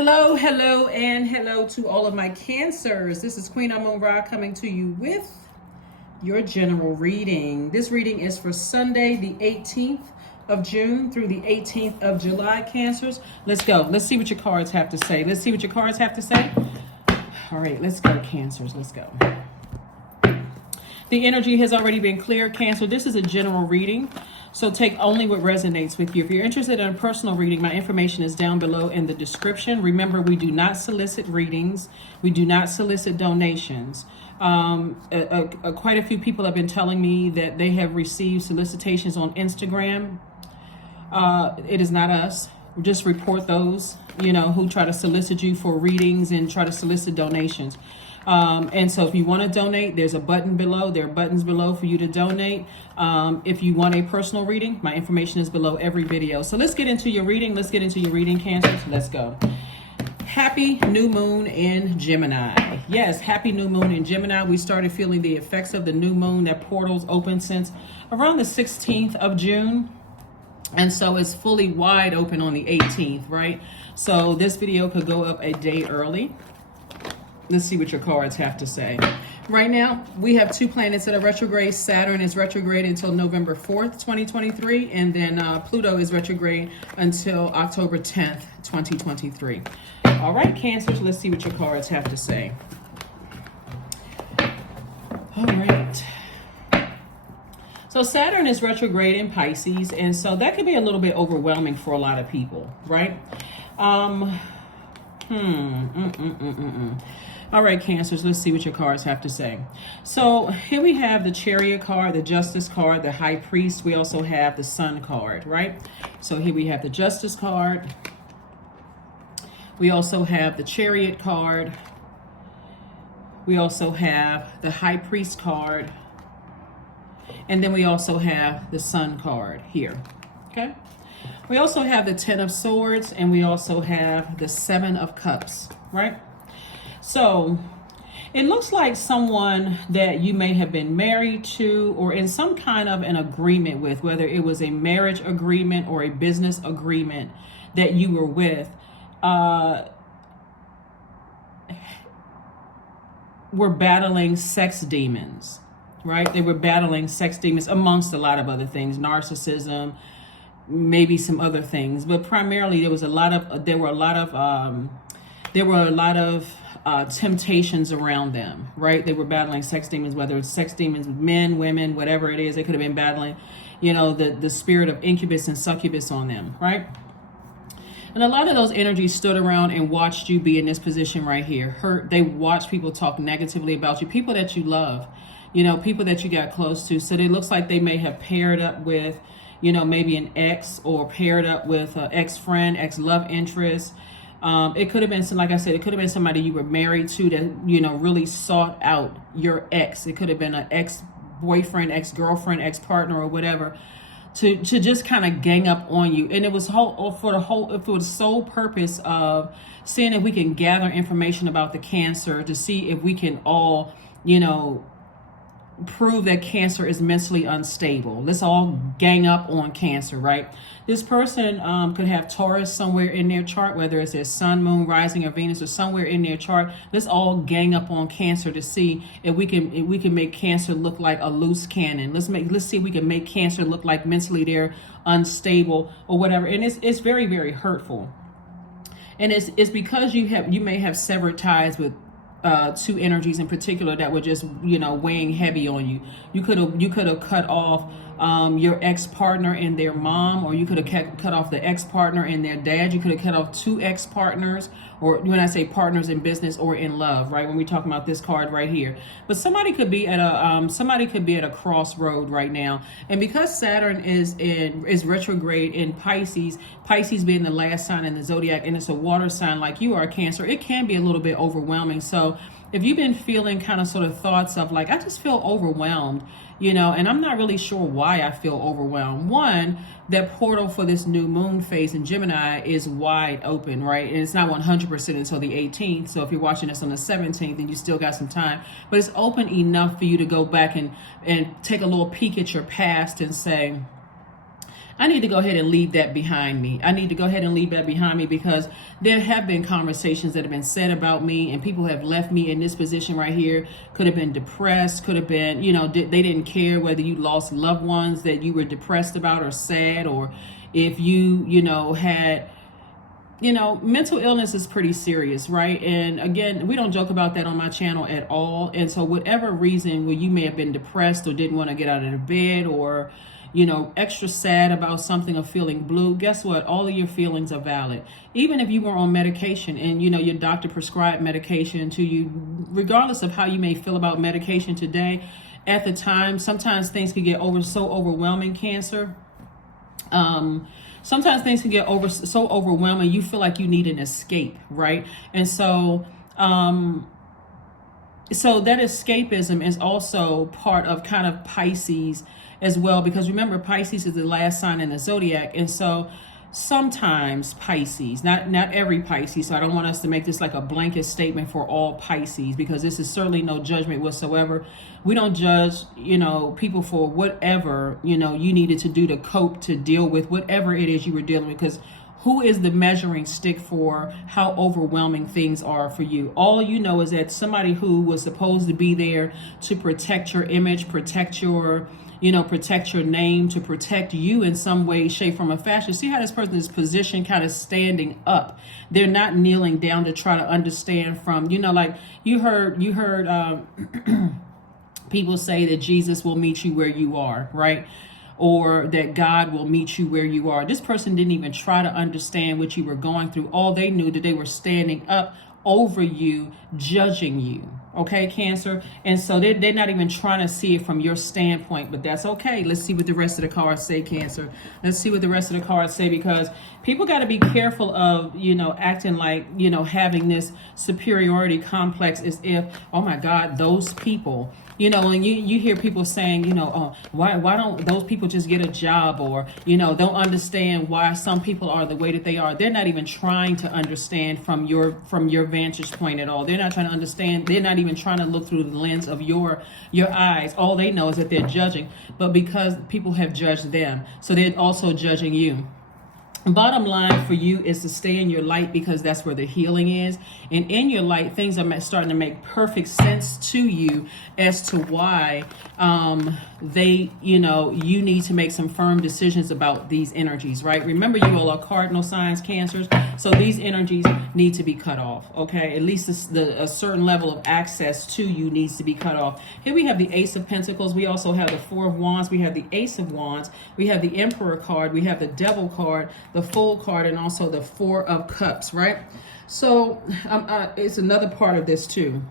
Hello, hello, and hello to all of my Cancers. This is Queen Amun Ra coming to you with your general reading. This reading is for Sunday, the 18th of June through the 18th of July, Cancers. Let's go. Let's see what your cards have to say. Let's see what your cards have to say. All right, let's go, Cancers. Let's go. The energy has already been cleared, Cancer. This is a general reading, so take only what resonates with you. If you're interested in a personal reading, my information is down below in the description. Remember, we do not solicit readings. We do not solicit donations. Quite a few people have been telling me that they have received solicitations on Instagram. It is not us. Just report those, who try to solicit you for readings and try to solicit donations. And so if you want to donate, there's a button below. There are buttons below for you to donate. If you want a personal reading, my information is below every video. So let's get into your reading. Let's get into your reading, Cancers. Let's go. Happy new moon in Gemini. Yes, happy new moon in Gemini. We started feeling the effects of the new moon. That portal's open since around the 16th of June. And so it's fully wide open on the 18th, right? So this video could go up a day early. Let's see what your cards have to say. Right now, we have two planets that are retrograde. Saturn is retrograde until November 4th, 2023. And then Pluto is retrograde until October 10th, 2023. All right, Cancers, let's see what your cards have to say. All right. So Saturn is retrograde in Pisces. And so that could be a little bit overwhelming for a lot of people, right? All right, Cancers, let's see what your cards have to say. So here we have the Chariot card, the Justice card, the High Priest. We also have the Sun card, right? So here we have the Justice card. We also have the Chariot card. We also have the High Priest card. And then we also have the Sun card here, okay? We also have the Ten of Swords, and we also have the Seven of Cups, right? So it looks like someone that you may have been married to or in some kind of an agreement with, whether it was a marriage agreement or a business agreement that you were with, were battling sex demons, right? They were battling sex demons amongst a lot of other things, narcissism, maybe some other things, but primarily there were a lot of temptations around them, right? They were battling sex demons, whether it's sex demons with men, women, whatever it is. They could have been battling, the spirit of incubus and succubus on them, right? And a lot of those energies stood around and watched you be in this position right here. They watched people talk negatively about you, people that you love, people that you got close to. So it looks like they may have paired up with, maybe an ex, or paired up with an ex-friend, ex-love interest. It could have been, like I said, it could have been somebody you were married to that, really sought out your ex. It could have been an ex-boyfriend, ex-girlfriend, ex-partner, or whatever, to just kind of gang up on you. And it was for the sole purpose of seeing if we can gather information about the Cancer to see if we can all, prove that Cancer is mentally unstable. Let's all gang up on Cancer, right? This person could have Taurus somewhere in their chart, whether it's their sun, moon, rising, or Venus, or somewhere in their chart. Let's all gang up on Cancer to see if we can make Cancer look like a loose cannon. Let's see if we can make Cancer look like mentally they're unstable or whatever. And it's very, very hurtful. And it's because you may have severed ties with two energies in particular that were just weighing heavy on you. You could have cut off your ex-partner and their mom, or you could have cut off the ex-partner and their dad. You could have cut off two ex-partners, or when I say partners in business or in love, right? When we talk about this card right here, but somebody could be at a crossroad right now, and because Saturn is retrograde in Pisces, Pisces being the last sign in the zodiac, and it's a water sign like you are, Cancer, it can be a little bit overwhelming. So if you've been feeling kind of sort of thoughts of like, I just feel overwhelmed, and I'm not really sure why I feel overwhelmed. One, that portal for this new moon phase in Gemini is wide open, right? And it's not 100% until the 18th. So if you're watching this on the 17th, then you still got some time. But it's open enough for you to go back and take a little peek at your past and say, I need to go ahead and leave that behind me. I need to go ahead and leave that behind me because there have been conversations that have been said about me, and people have left me in this position right here. Could have been depressed, could have been, they didn't care whether you lost loved ones that you were depressed about or sad, or if had mental illness is pretty serious, right? And again, we don't joke about that on my channel at all. And so whatever reason where you may have been depressed or didn't want to get out of the bed, or extra sad about something or feeling blue, guess what? All of your feelings are valid. Even if you were on medication and, your doctor prescribed medication to you, regardless of how you may feel about medication today, at the time, sometimes things can get so overwhelming, Cancer. Sometimes things can get so overwhelming, you feel like you need an escape, right? And so that escapism is also part of kind of Pisces as well, because remember, Pisces is the last sign in the zodiac. And so sometimes Pisces, not every Pisces, so I don't want us to make this like a blanket statement for all Pisces, because this is certainly no judgment whatsoever. We don't judge, people for whatever, you needed to do to cope, to deal with whatever it is you were dealing with, because who is the measuring stick for how overwhelming things are for you? All you know is that somebody who was supposed to be there to protect your image, protect your name, to protect you in some way, shape, form, or fashion. See how this person is positioned kind of standing up. They're not kneeling down to try to understand from, like you heard people say that Jesus will meet you where you are, right? Or that God will meet you where you are. This person didn't even try to understand what you were going through. All they knew that they were standing up over you, judging you. Okay, Cancer? And so they're not even trying to see it from your standpoint, but that's okay. Let's see what the rest of the cards say, Cancer. Let's see what the rest of the cards say, because people got to be careful of, acting like, having this superiority complex as if, oh my God, those people, and you hear people saying, oh, why don't those people just get a job, or, don't understand why some people are the way that they are. They're not even trying to understand from your vantage point at all. They're not trying to understand. They're not even trying to look through the lens of your eyes. All they know is that they're judging, but because people have judged them, so they're also judging you. Bottom line for you is to stay in your light, because that's where the healing is. And in your light, things are starting to make perfect sense to you as to why you need to make some firm decisions about these energies, right? Remember, you all are cardinal signs, Cancers. So these energies need to be cut off, okay? At least a certain level of access to you needs to be cut off. Here we have the Ace of Pentacles. We also have the Four of Wands. We have the Ace of Wands. We have the Emperor card. We have the Devil card, the Fool card, and also the Four of Cups, right? So it's another part of this too.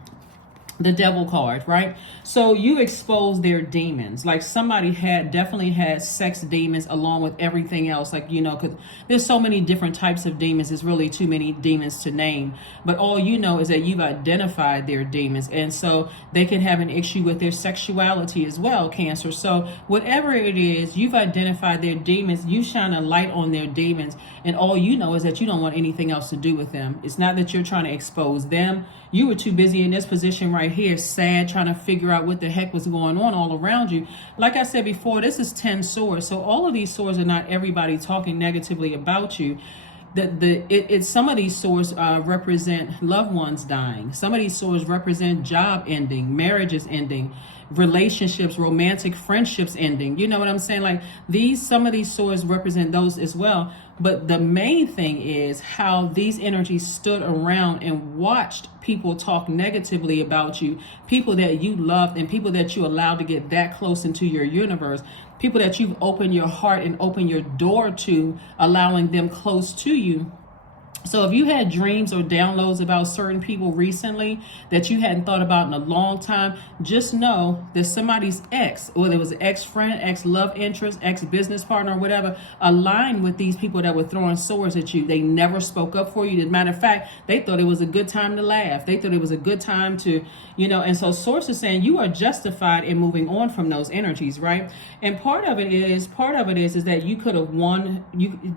The Devil card, right? So you expose their demons. Like somebody definitely had sex demons along with everything else. Like, because there's so many different types of demons. It's really too many demons to name. But all you know is that you've identified their demons. And so they can have an issue with their sexuality as well, Cancer. So whatever it is, you've identified their demons. You shine a light on their demons. And all you know is that you don't want anything else to do with them. It's not that you're trying to expose them. You were too busy in this position right here, sad, trying to figure out what the heck was going on all around you. Like I said before, this is 10 swords. So all of these swords are not everybody talking negatively about you. Some of these swords represent loved ones dying. Some of these swords represent job ending, marriages ending, relationships, romantic friendships ending. You know what I'm saying? Like some of these swords represent those as well. But the main thing is how these energies stood around and watched people talk negatively about you, people that you loved and people that you allowed to get that close into your universe, people that you've opened your heart and opened your door to, allowing them close to you. So if you had dreams or downloads about certain people recently that you hadn't thought about in a long time, just know that somebody's ex, whether it was an ex-friend, ex-love interest, ex-business partner, or whatever, aligned with these people that were throwing swords at you. They never spoke up for you. As a matter of fact, they thought it was a good time to laugh. They thought it was a good time to, and so Source is saying you are justified in moving on from those energies, right? And part of it is that you could have won,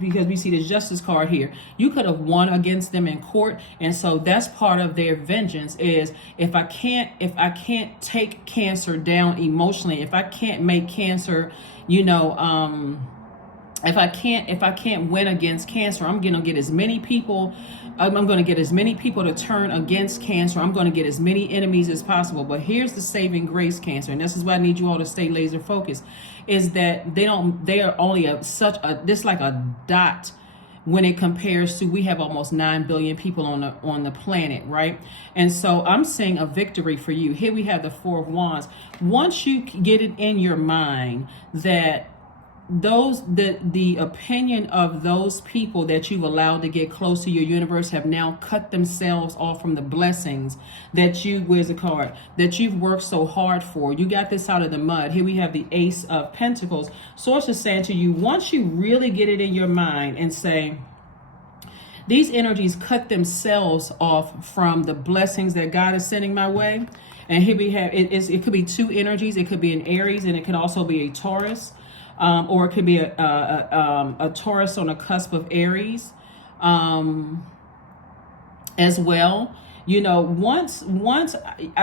because we see the Justice card here, you could have won against them in court. And so that's part of their vengeance is if I can't take Cancer down emotionally, if I can't make Cancer, if I can't win against cancer, I'm going to get as many people. I'm going to get as many people to turn against cancer. I'm going to get as many enemies as possible. But here's the saving grace, cancer, and this is why I need you all to stay laser focused, is that they are only this like a dot when it compares to, we have almost 9 billion people on the planet, right? And so I'm seeing a victory for you. Here we have the Four of Wands. Once you get it in your mind that the opinion of those people that you've allowed to get close to your universe have now cut themselves off from the blessings that where's the card, that you've worked so hard for. You got this out of the mud. Here we have the Ace of Pentacles. Source is saying to you, once you really get it in your mind and say, these energies cut themselves off from the blessings that God is sending my way. And here we have, it could be two energies. It could be an Aries, and it could also be a Taurus. Or it could be a Taurus on the cusp of Aries as well. You know, once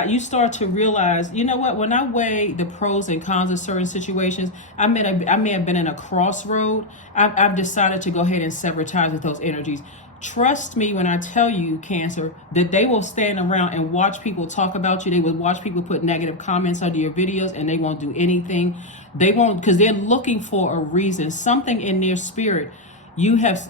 you start to realize, you know what, when I weigh the pros and cons of certain situations, I may have been in a crossroad. I've decided to go ahead and sever ties with those energies. Trust me when I tell you, Cancer, that they will stand around and watch people talk about you. They will watch people put negative comments under your videos, and they won't do anything. They won't, because they're looking for a reason, something in their spirit. You have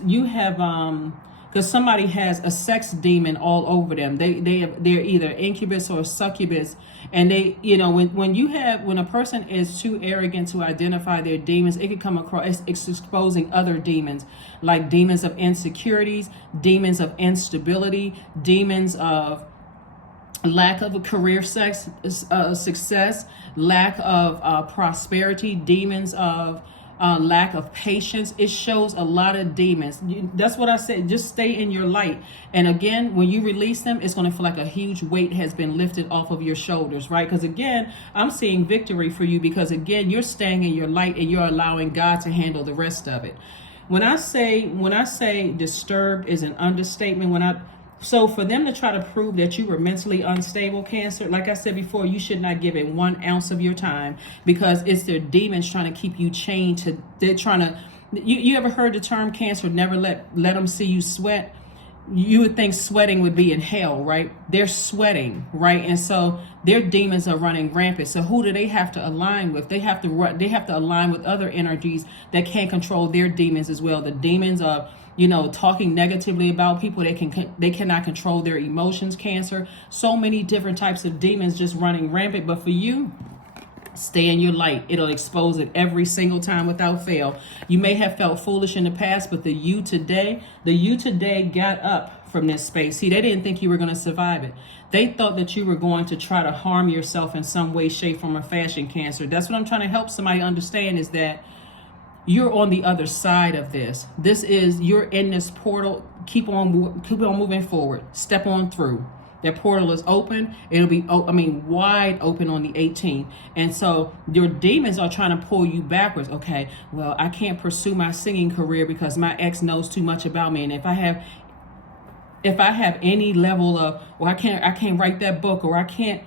because somebody has a sex demon all over them. They're either incubus or succubus, and they, you know, when a person is too arrogant to identify their demons, it can come across, it's exposing other demons, like demons of insecurities, demons of instability, demons of lack of a career success, lack of prosperity, demons of lack of patience. It shows a lot of demons. That's what I said. Just stay in your light. And again, when you release them, it's going to feel like a huge weight has been lifted off of your shoulders, right? Because again, I'm seeing victory for you, because again, you're staying in your light and you're allowing God to handle the rest of it. When I say disturbed is an understatement. So for them to try to prove that you were mentally unstable, Cancer, like I said before, you should not give it 1 ounce of your time, because it's their demons trying to keep you chained they're trying to, you ever heard the term, Cancer, never let them see you sweat? You would think sweating would be in hell, right? They're sweating, right? And so their demons are running rampant. So who do they have to align with? They have to align with other energies that can't control their demons as well. The demons of, you know, talking negatively about people. They cannot control their emotions, Cancer. So many different types of demons just running rampant. But for you, stay in your light. It'll expose it every single time without fail. You may have felt foolish in the past, but the you today got up from this space. See, they didn't think you were going to survive it. They thought that you were going to try to harm yourself in some way, shape, form, or fashion, Cancer. That's what I'm trying to help somebody understand, is that you're on the other side of this. You're in this portal. Keep on moving forward. Step on through. That portal is open. It'll be, wide open on the 18th. And so your demons are trying to pull you backwards. Okay, well, I can't pursue my singing career because my ex knows too much about me. And if I have any level of, or I can't write that book, or I can't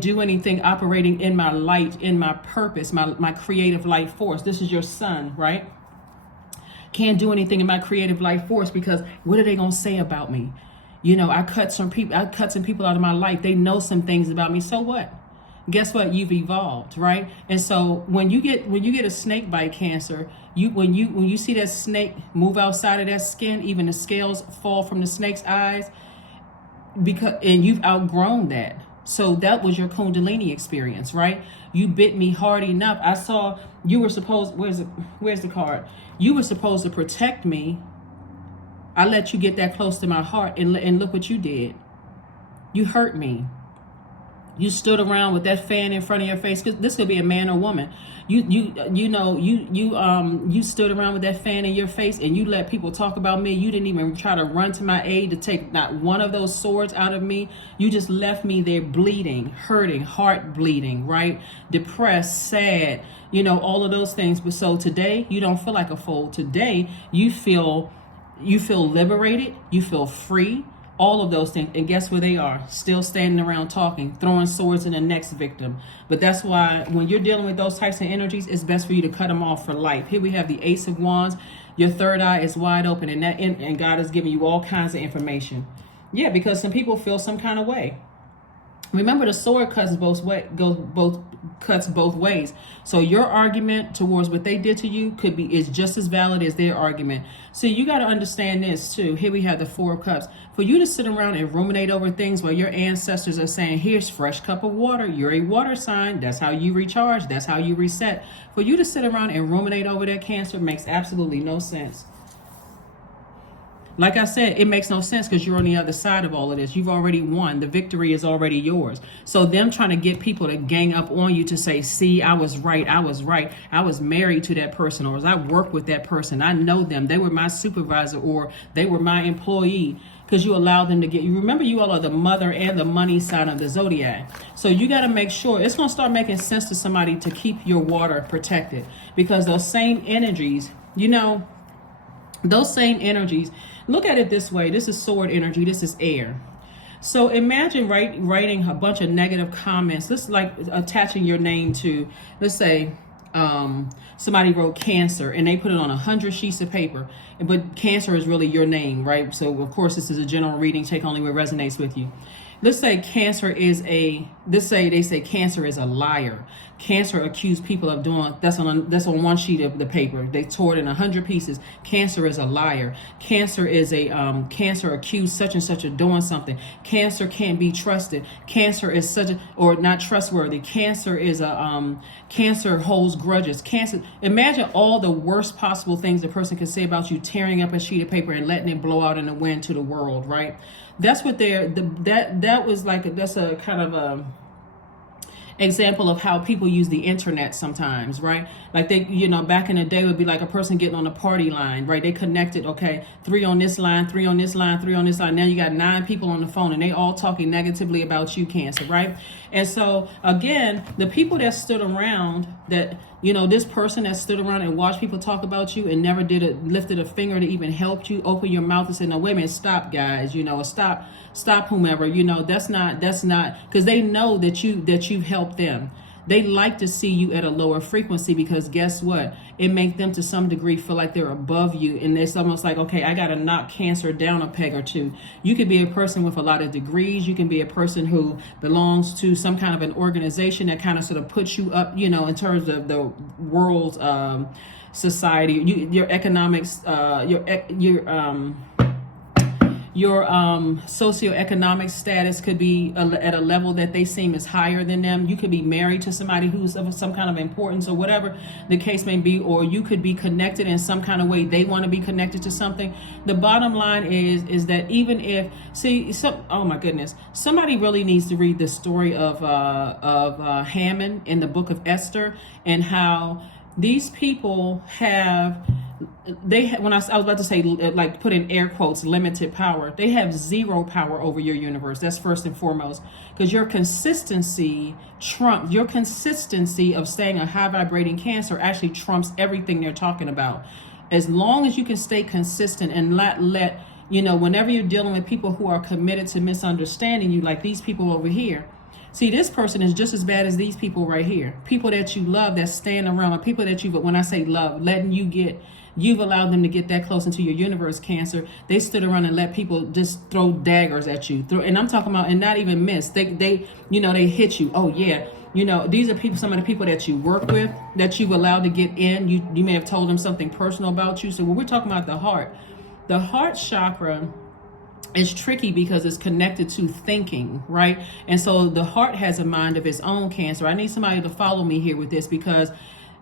do anything operating in my light, in my purpose, my creative life force. This is your son, right? Can't do anything in my creative life force because what are they going to say about me? You know, I cut some people out of my life. They know some things about me. So what? Guess what? You've evolved, right? And so when you get a snake bite, Cancer, when you see that snake move outside of that skin, even the scales fall from the snake's eyes, and you've outgrown that. So that was your Kundalini experience, right? You bit me hard enough. I saw you were supposed, where's the card? You were supposed to protect me. I let you get that close to my heart, and look what you did. You hurt me. You stood around with that fan in front of your face. This could be a man or woman. You stood around with that fan in your face, and you let people talk about me. You didn't even try to run to my aid to take not one of those swords out of me. You just left me there bleeding, hurting, heart bleeding, right? Depressed, sad, all of those things. But so today, you don't feel like a fool. Today, you feel liberated. You feel free. all of those things. And guess where they are? Still standing around talking, throwing swords in the next victim. But that's why when you're dealing with those types of energies, it's best for you to cut them off for life. Here we have the Ace of Wands. Your third eye is wide open, and God is giving you all kinds of information. Yeah, because some people feel some kind of way. Remember, the sword cuts both ways. So your argument towards what they did to you is just as valid as their argument. So you got to understand this too. Here we have the Four of Cups. For you to sit around and ruminate over things while your ancestors are saying, here's fresh cup of water. You're a water sign. That's how you recharge. That's how you reset. For you to sit around and ruminate over that, Cancer, makes absolutely no sense. Like I said, it makes no sense because you're on the other side of all of this. You've already won. The victory is already yours. So them trying to get people to gang up on you to say, see, I was right. I was right. I was married to that person, or I worked with that person. I know them. They were my supervisor, or they were my employee, because you allowed them to get you. Remember, you all are the mother and the money sign of the Zodiac. So you got to make sure it's going to start making sense to somebody to keep your water protected, because those same energies, those same energies, look at it this way. This is sword energy. This is air. So imagine writing a bunch of negative comments. This is like attaching your name to, let's say, somebody wrote Cancer and they put it on 100 sheets of paper, but Cancer is really your name, right? So of course this is a general reading. Take only what resonates with you. Let's say Cancer is they say Cancer is a liar. Cancer accused people of doing, that's on one sheet of the paper. They tore it in 100 pieces. Cancer is a liar. Cancer is Cancer accused such and such of doing something. Cancer can't be trusted. Cancer is or not trustworthy. Cancer is Cancer holds grudges. Cancer, imagine all the worst possible things a person can say about you, tearing up a sheet of paper and letting it blow out in the wind to the world, right? That's what that's a kind of a example of how people use the internet sometimes, right? Like they, back in the day would be like a person getting on a party line, right? They connected, okay, 3 on this line, 3 on this line, 3 on this line. Now you got 9 people on the phone and they all talking negatively about you, Cancer, right? And so again, the people that stood around that, this person that stood around and watched people talk about you and never lifted a finger to even help you, open your mouth and say, no, wait a minute, stop, guys, stop whomever, that's not, because they know that you've helped them. They like to see you at a lower frequency, because guess what? It makes them to some degree feel like they're above you. And it's almost like, okay, I got to knock Cancer down a peg or two. You could be a person with a lot of degrees. You can be a person who belongs to some kind of an organization that kind of sort of puts you up, in terms of the world's society, your economics, your socioeconomic status could be at a level that they seem is higher than them. You could be married to somebody who's of some kind of importance, or whatever the case may be, or you could be connected in some kind of way. They want to be connected to something. The bottom line is that even if, oh my goodness, somebody really needs to read the story of Haman in the book of Esther, and how these people when I was about to say, like, put in air quotes, limited power. They have zero power over your universe. That's first and foremost, because your consistency of staying a high vibrating Cancer actually trumps everything they're talking about. As long as you can stay consistent and not let, whenever you're dealing with people who are committed to misunderstanding you, like these people over here. See, this person is just as bad as these people right here. People that you love, that stand around, or people that when I say love, you've allowed them to get that close into your universe, Cancer. They stood around and let people just throw daggers at you. And I'm talking about, and not even miss. They hit you. Oh yeah. These are some of the people that you work with, that you've allowed to get in. You may have told them something personal about you. So when we're talking about the heart chakra is tricky because it's connected to thinking, right? And so the heart has a mind of its own, Cancer. I need somebody to follow me here with this, because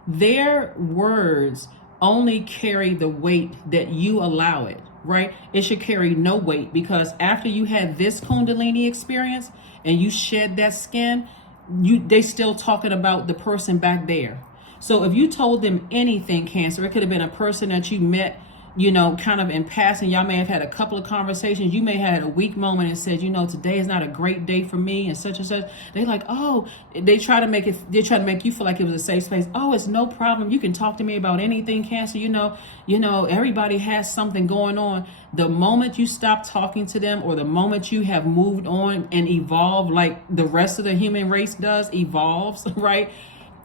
their words only carry the weight that you allow it, right? It should carry no weight, because after you had this Kundalini experience and you shed that skin, they still talking about the person back there. So if you told them anything, Cancer, it could have been a person that you met you know, kind of in passing, y'all may have had a couple of conversations. You may have had a weak moment and said, you know, today is not a great day for me and such and such. They like, oh, they try to make you feel like it was a safe space. Oh, it's no problem. You can talk to me about anything, Cancer. You know, everybody has something going on. The moment you stop talking to them, or the moment you have moved on and evolved like the rest of the human race evolves, right?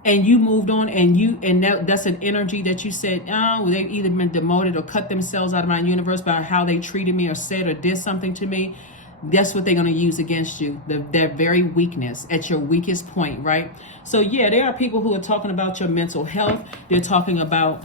And you moved on, and that's an energy that you said, oh, they've either been demoted or cut themselves out of my universe by how they treated me or said or did something to me. That's what they're going to use against you, their very weakness at your weakest point, right? So yeah, there are people who are talking about your mental health. They're talking about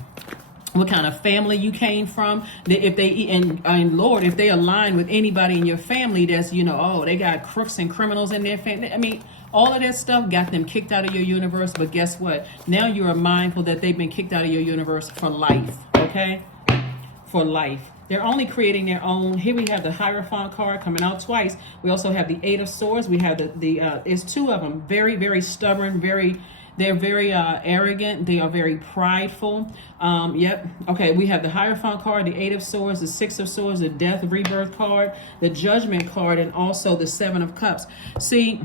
what kind of family you came from. If they, and Lord, if they align with anybody in your family that's, you know, oh, they got crooks and criminals in their family. I mean, all of that stuff got them kicked out of your universe. But guess what? Now you are mindful that they've been kicked out of your universe for life, okay? For life. They're only creating their own. Here we have the Hierophant card coming out twice. We also have the Eight of Swords. We have it's two of them. Very, very stubborn, they're very arrogant. They are very prideful. Yep. Okay, we have the Hierophant card, the Eight of Swords, the Six of Swords, the Death Rebirth card, the Judgment card, and also the Seven of Cups. See,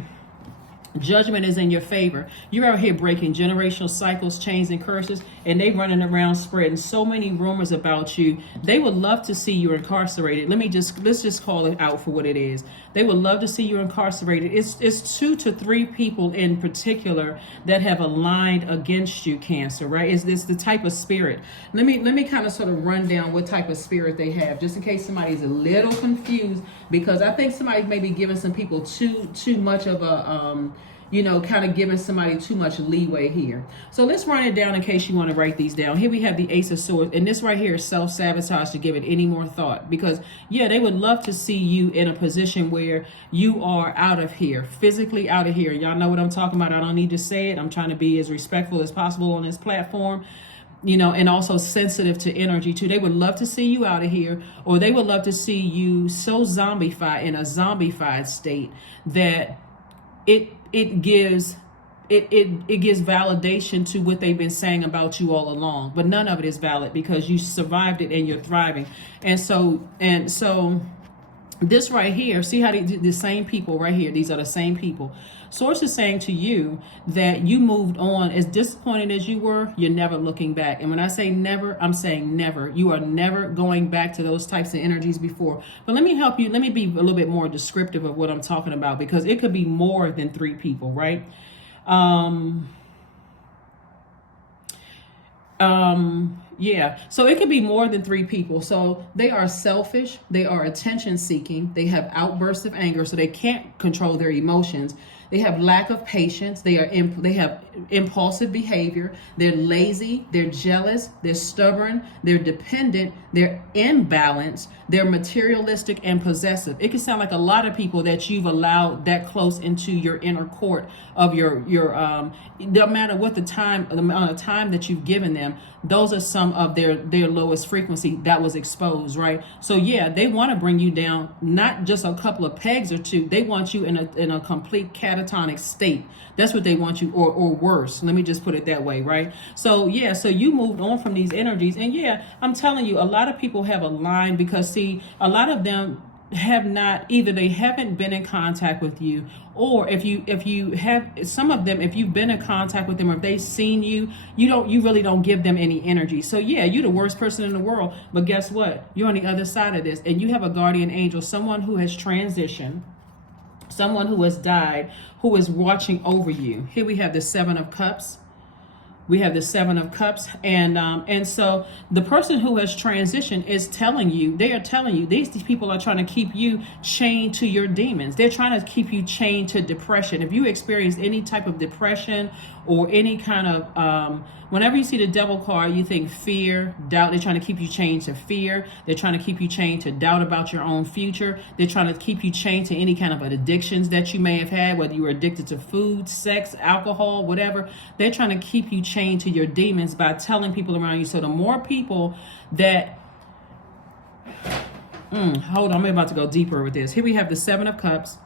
judgment is in your favor. You're out here breaking generational cycles, chains, and curses, and they running around spreading so many rumors about you. They would love to see you incarcerated. Let's just call it out for what it is. They would love to see you incarcerated. It's 2 to 3 people in particular that have aligned against you, Cancer, right? Is this the type of spirit? Let me kind of sort of run down what type of spirit they have, just in case somebody's a little confused, because I think somebody may be giving some people too much of a you know, kind of giving somebody too much leeway here. So let's run it down in case you want to write these down. Here we have the Ace of Swords, and this right here is self-sabotage to give it any more thought, because yeah, they would love to see you in a position where you are out of here, physically out of here. Y'all know what I'm talking about. I don't need to say it. I'm trying to be as respectful as possible on this platform, you know, and also sensitive to energy too. They would love to see you out of here, or they would love to see you so zombified, in a zombified state, that it gives validation to what they've been saying about you all along. But none of it is valid, because you survived it and you're thriving. And so this right here, see how the same people right here, these are the same people. Source is saying to you that you moved on. As disappointed as you were, you're never looking back. And when I say never, I'm saying never. You are never going back to those types of energies before. But let me help you. Let me be a little bit more descriptive of what I'm talking about, because it could be more than 3 people, right? Yeah, so it could be more than 3 people. So they are selfish, they are attention seeking, they have outbursts of anger, so they can't control their emotions. They have lack of patience. They have impulsive behavior. They're lazy. They're jealous. They're stubborn. They're dependent. They're imbalanced. They're materialistic and possessive. It can sound like a lot of people that you've allowed that close into your inner court of your no matter what the amount of time that you've given them. Those are some of their lowest frequency that was exposed, right? So yeah, they want to bring you down, not just a couple of pegs or 2. They want you in a complete catatonic state. That's what they want you, or worse. Let me just put it that way, right? So yeah, so you moved on from these energies, and yeah, I'm telling you, a lot of people have aligned, because see, a lot of them have not, either they haven't been in contact with you, or if you have, some of them, if you've been in contact with them, or if they've seen you, you really don't give them any energy. So yeah, you're the worst person in the world, but guess what? You're on the other side of this, and you have a guardian angel, someone who has transitioned, someone who has died, who is watching over you. Here we have the Seven of Cups. We have the Seven of Cups, and so the person who has transitioned is telling you, they are telling you, these people are trying to keep you chained to your demons. They're trying to keep you chained to depression. If you experience any type of depression or any kind of, whenever you see the Devil card, you think fear, doubt. They're trying to keep you chained to fear. They're trying to keep you chained to doubt about your own future. They're trying to keep you chained to any kind of addictions that you may have had, whether you were addicted to food, sex, alcohol, whatever. They're trying to keep you chained to your demons by telling people around you. So the more people that, hold on, I'm about to go deeper with this. Here we have the Seven of Cups.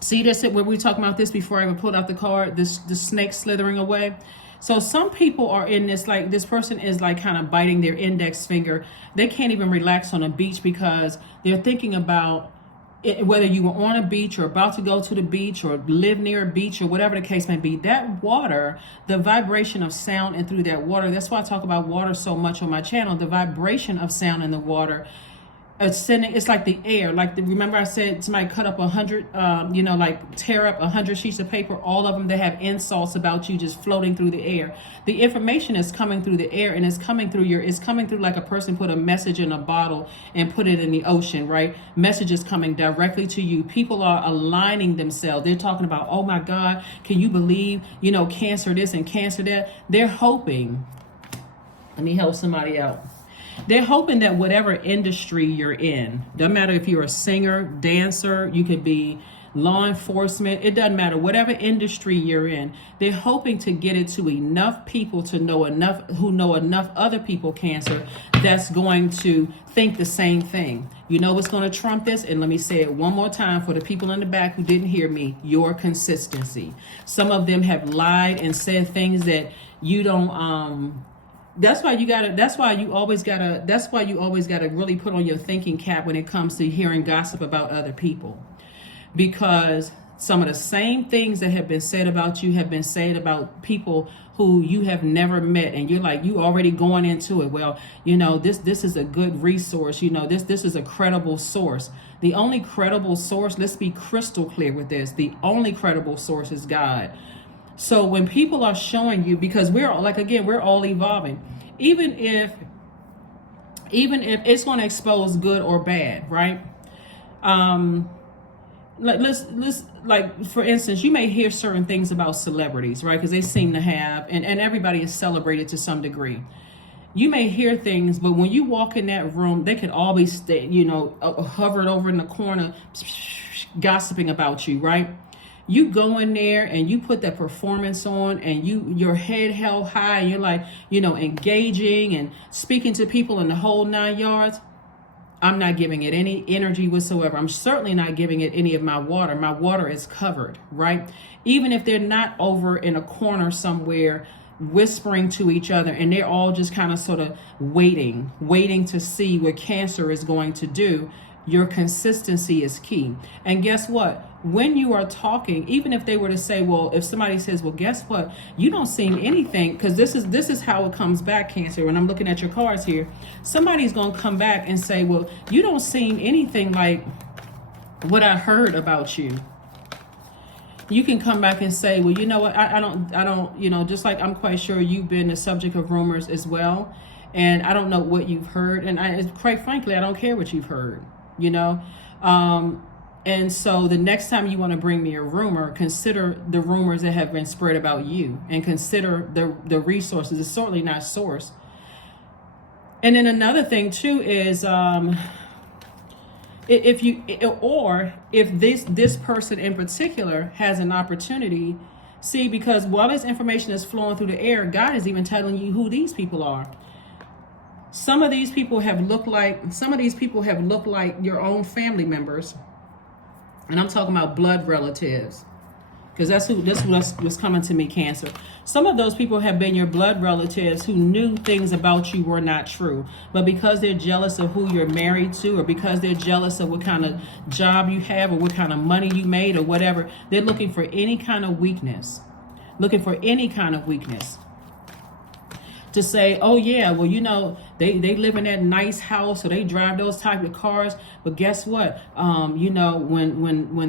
See this, where we talking about this before I even pulled out the card, the snake slithering away. So some people are in this, like this person is like kind of biting their index finger. They can't even relax on a beach because they're thinking about whether you were on a beach or about to go to the beach or live near a beach or whatever the case may be. That water, the vibration of sound and through that water, that's why I talk about water so much on my channel. The vibration of sound in the water, it's like the air, like remember I said somebody cut up 100 like tear up 100 sheets of paper, all of them that have insults about you just floating through the air. The information is coming through the air, and it's coming through like a person put a message in a bottle and put it in the ocean, right? Messages coming directly to you. People are aligning themselves. They're talking about, oh my God, can you believe, cancer this and cancer that. They're hoping, let me help somebody out. They're hoping that whatever industry you're in, doesn't matter if you're a singer, dancer, you could be law enforcement, it doesn't matter, whatever industry you're in, they're hoping to get it to enough people to know enough, who know enough other people cancer, that's going to think the same thing. You know what's going to trump this? And let me say it one more time for the people in the back who didn't hear me. Your consistency. Some of them have lied and said things that you don't that's why you always gotta really put on your thinking cap when it comes to hearing gossip about other people, because some of the same things that have been said about you have been said about people who you have never met, and you're like, you already going into it, well, this is a good resource, this is a credible source. The only credible source, let's be crystal clear with this, the only credible source is God. So when people are showing you, because we're all evolving, even if it's going to expose good or bad, right? Let's like, for instance, you may hear certain things about celebrities, right? Because they seem to have, and everybody is celebrated to some degree. You may hear things, but when you walk in that room, they could all be hovered over in the corner, gossiping about you, right? You go in there and you put that performance on, and your head held high, and you're like, engaging and speaking to people in the whole 9 yards. I'm not giving it any energy whatsoever. I'm certainly not giving it any of my water. My water is covered, right? Even if they're not over in a corner somewhere whispering to each other, and they're all just kind of sort of waiting to see what cancer is going to do. Your consistency is key. And guess what? When you are talking, even if they were to say, well, if somebody says, well, guess what? You don't seem anything, because this is how it comes back, Cancer. When I'm looking at your cards here, somebody's going to come back and say, well, you don't seem anything like what I heard about you. You can come back and say, well, you know what? I don't, just like I'm quite sure you've been the subject of rumors as well. And I don't know what you've heard. And quite frankly, I don't care what you've heard. And so the next time you want to bring me a rumor, consider the rumors that have been spread about you, and consider the resources. It's certainly not sourced. And then another thing too is if this person in particular has an opportunity, see, because while this information is flowing through the air, God is even telling you who these people are. Some of these people have looked like your own family members. And I'm talking about blood relatives, because that's what's coming to me, Cancer. Some of those people have been your blood relatives who knew things about you were not true. But because they're jealous of who you're married to, or because they're jealous of what kind of job you have, or what kind of money you made, or whatever, they're looking for any kind of weakness. To say, oh yeah, well, they live in that nice house, or they drive those type of cars. But guess what? When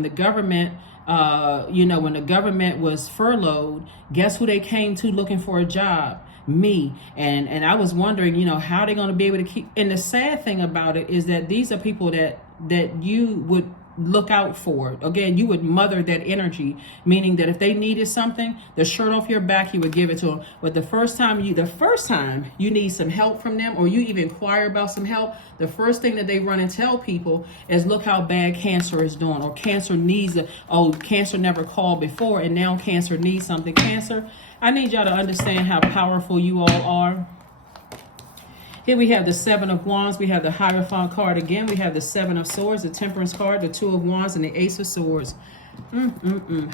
the government, when the government was furloughed, guess who they came to looking for a job? Me. And I was wondering, how they're going to be able to keep. And the sad thing about it is that these are people that you would look out for. Again, you would mother that energy, meaning that if they needed something, the shirt off your back, you would give it to them. But the first time you need some help from them, or you even inquire about some help, the first thing that they run and tell people is, look how bad cancer is doing, or cancer needs cancer never called before, and now cancer needs something. Cancer, I need y'all to understand how powerful you all are. Here we have the Seven of Wands. We have the Hierophant card again. We have the Seven of Swords, the Temperance card, the Two of Wands, and the Ace of Swords.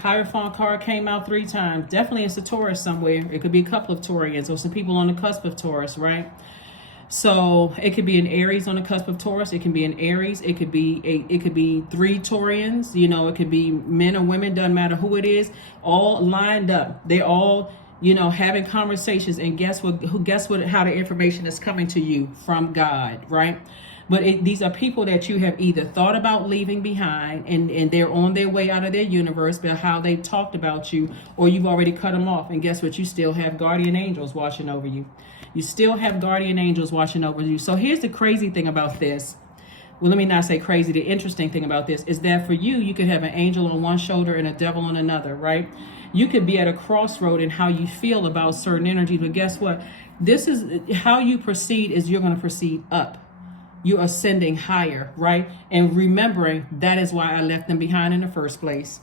Hierophant card came out 3 times. Definitely it's a Taurus somewhere. It could be a couple of Taurians or some people on the cusp of Taurus, right? So it could be an Aries on the cusp of Taurus. It can be an Aries. It could be 3 Taurians. You know, it could be men or women. Doesn't matter who it is. All lined up. They're all, you know, having conversations. And guess what? How the information is coming to you from God, right? But these are people that you have either thought about leaving behind and they're on their way out of their universe, but how they talked about you, or you've already cut them off. And guess what? You still have guardian angels watching over you. You still have guardian angels watching over you. So here's the crazy thing about this. Well, let me not say crazy. The interesting thing about this is that for you, you could have an angel on one shoulder and a devil on another, right? You could be at a crossroad in how you feel about certain energies. But guess what? This is how you proceed is you're going to proceed up. You're ascending higher, right? And remembering that is why I left them behind in the first place.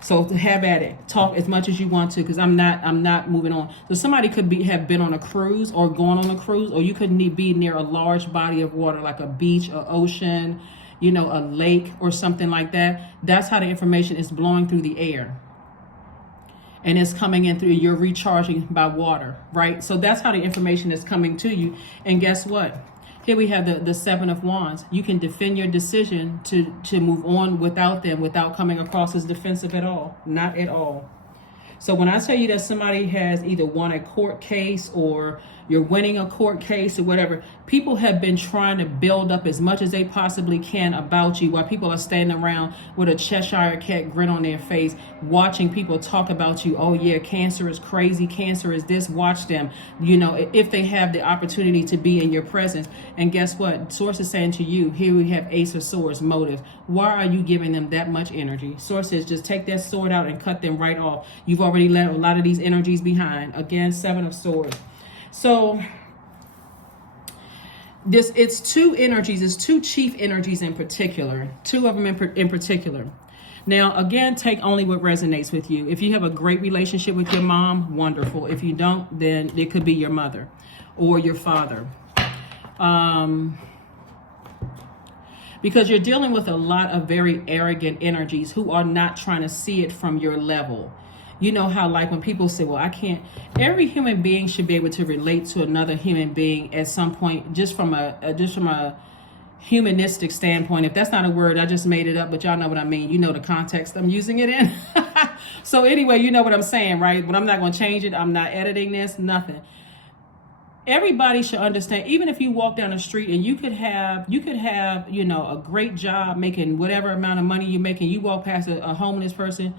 So to have at it, talk as much as you want to, because I'm not moving on. So somebody could have been on a cruise or gone on a cruise, or you could be near a large body of water, like a beach, an ocean, you know, a lake or something like that. That's how the information is blowing through the air. And it's coming in through, you're recharging by water, right? So that's how the information is coming to you. And guess what? Here we have the Seven of Wands. You can defend your decision to move on without them, without coming across as defensive at all. Not at all. So when I tell you that somebody has either won a court case or you're winning a court case or whatever, people have been trying to build up as much as they possibly can about you while people are standing around with a Cheshire cat grin on their face, watching people talk about you. Oh yeah, cancer is crazy. Cancer is this. Watch them. You know, if they have the opportunity to be in your presence. And guess what? Source is saying to you, here we have Ace of Swords, motive. Why are you giving them that much energy? Source says, just take that sword out and cut them right off. You've already left a lot of these energies behind. Again, Seven of Swords. So it's 2 energies, it's 2 chief energies in particular, 2 of them in particular. Now, again, take only what resonates with you. If you have a great relationship with your mom, wonderful. If you don't, then it could be your mother or your father. Because you're dealing with a lot of very arrogant energies who are not trying to see it from your level. You know how, like, when people say, well, I can't, every human being should be able to relate to another human being at some point, just from a humanistic standpoint. If that's not a word, I just made it up, but y'all know what I mean. You know the context I'm using it in. So anyway, you know what I'm saying, right? But I'm not going to change it. I'm not editing this, nothing. Everybody should understand, even if you walk down the street and you could have, you know, a great job making whatever amount of money you're making, you walk past a homeless person.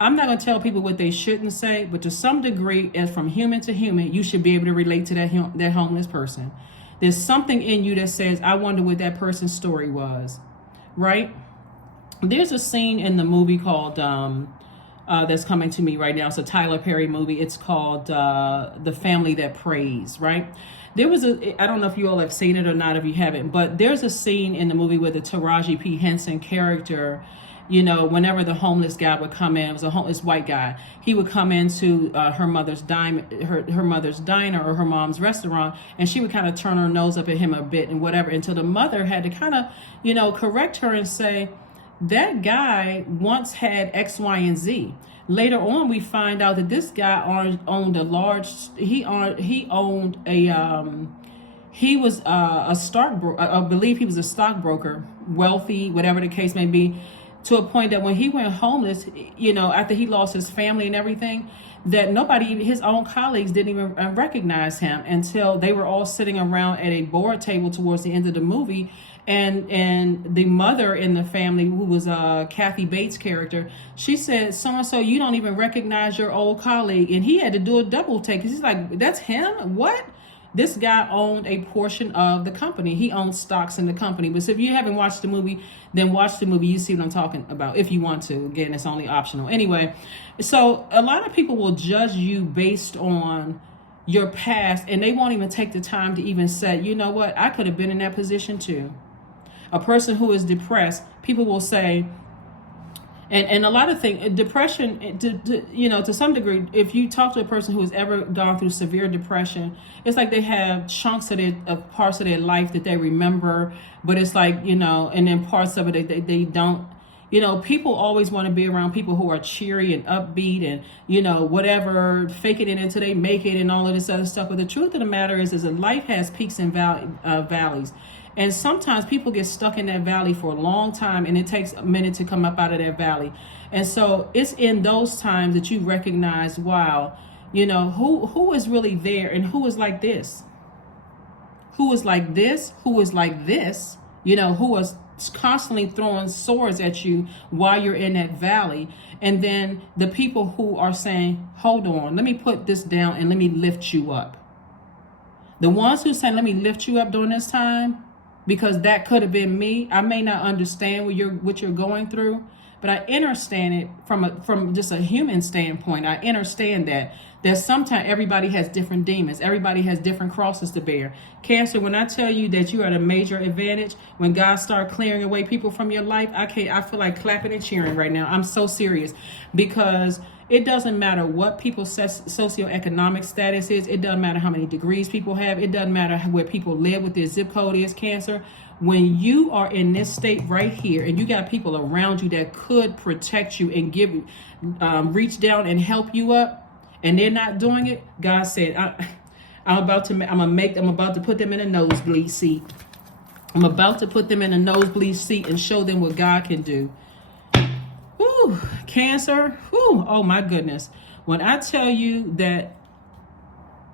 I'm not going to tell people what they shouldn't say, but to some degree, as from human to human, you should be able to relate to that homeless person. There's something in you that says, I wonder what that person's story was, right? There's a scene in the movie called, that's coming to me right now. It's a Tyler Perry movie. It's called The Family That Prays, right? There was I don't know if you all have seen it or not, if you haven't, but there's a scene in the movie where the Taraji P. Henson character, you know, whenever the homeless guy would come in, it was a homeless white guy, he would come into her mother's diner or her mom's restaurant, and she would kind of turn her nose up at him a bit and whatever, until the mother had to kind of, you know, correct her and say, that guy once had X, Y, and Z. Later on, we find out that this guy owned a large, he was a stockbroker, I believe he was a stockbroker, wealthy, whatever the case may be, to a point that when he went homeless, you know, after he lost his family and everything, that nobody, his own colleagues, didn't even recognize him until they were all sitting around at a board table towards the end of the movie. And the mother in the family, who was Kathy Bates' character, she said, so-and-so, you don't even recognize your old colleague. And he had to do a double take, because he's like, that's him? What? This guy owned a portion of the company. He owned stocks in the company. But so if you haven't watched the movie, then watch the movie. You see what I'm talking about, if you want to. Again, it's only optional. Anyway, so a lot of people will judge you based on your past, and they won't even take the time to even say, you know what, I could have been in that position too. A person who is depressed, people will say, and a lot of things, depression, you know, to some degree, if you talk to a person who has ever gone through severe depression, it's like they have chunks of parts of their life that they remember, but it's like, you know, and then parts of it they don't, You know, people always want to be around people who are cheery and upbeat and, you know, whatever, faking it until they make it and all of this other stuff. But the truth of the matter is that life has peaks and valleys. And sometimes people get stuck in that valley for a long time, and it takes a minute to come up out of that valley. And so it's in those times that you recognize, wow, you know, who is really there and who is like this? Who is like this? Who is like this? You know, who is constantly throwing swords at you while you're in that valley. And then the people who are saying, hold on, let me put this down and let me lift you up. The ones who say, let me lift you up during this time, because that could have been me. I may not understand what you're going through, but I understand it from just a human standpoint. I understand that sometimes everybody has different demons. Everybody has different crosses to bear. Cancer, when I tell you that you are at a major advantage, when God starts clearing away people from your life, I feel like clapping and cheering right now. I'm so serious, because it doesn't matter what people's socioeconomic status is. It doesn't matter how many degrees people have. It doesn't matter where people live, what their zip code is, Cancer. When you are in this state right here and you got people around you that could protect you and give you, reach down and help you up, and they're not doing it, God said, I'm about to put them in a nosebleed seat. I'm about to put them in a nosebleed seat and show them what God can do. Whew, Cancer. Whew, oh my goodness. When I tell you that,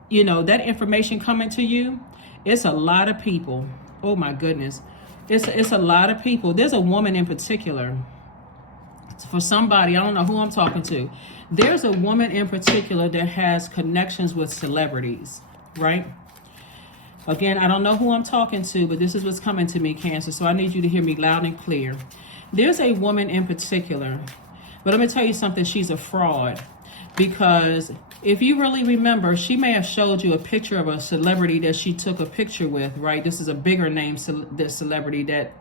you know, that information coming to you, it's a lot of people. Oh my goodness. It's a lot of people. There's a woman in particular. For somebody, I don't know who I'm talking to. There's a woman in particular that has connections with celebrities, right? Again, I don't know who I'm talking to, but this is what's coming to me, Cancer. So I need you to hear me loud and clear. There's a woman in particular, but let me tell you something. She's a fraud, because if you really remember, she may have showed you a picture of a celebrity that she took a picture with, right? This is a bigger name celebrity that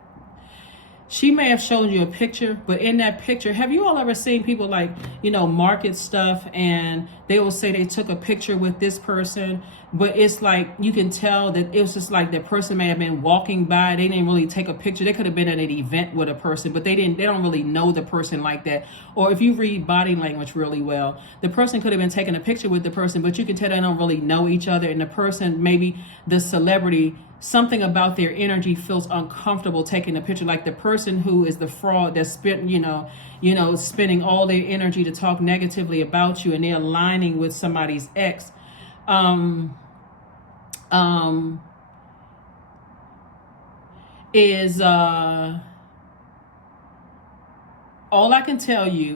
she may have shown you a picture, but in that picture, have you all ever seen people like, you know, market stuff and they will say they took a picture with this person, but it's like you can tell that it was just like the person may have been walking by. They didn't really take a picture. They could have been at an event with a person, but they don't really know the person like that. Or if you read body language really well, the person could have been taking a picture with the person, but you can tell they don't really know each other. And the person, maybe the celebrity, something about their energy feels uncomfortable taking a picture. Like the person who is the fraud that's spending all their energy to talk negatively about you, and they're aligning with somebody's ex. All I can tell you,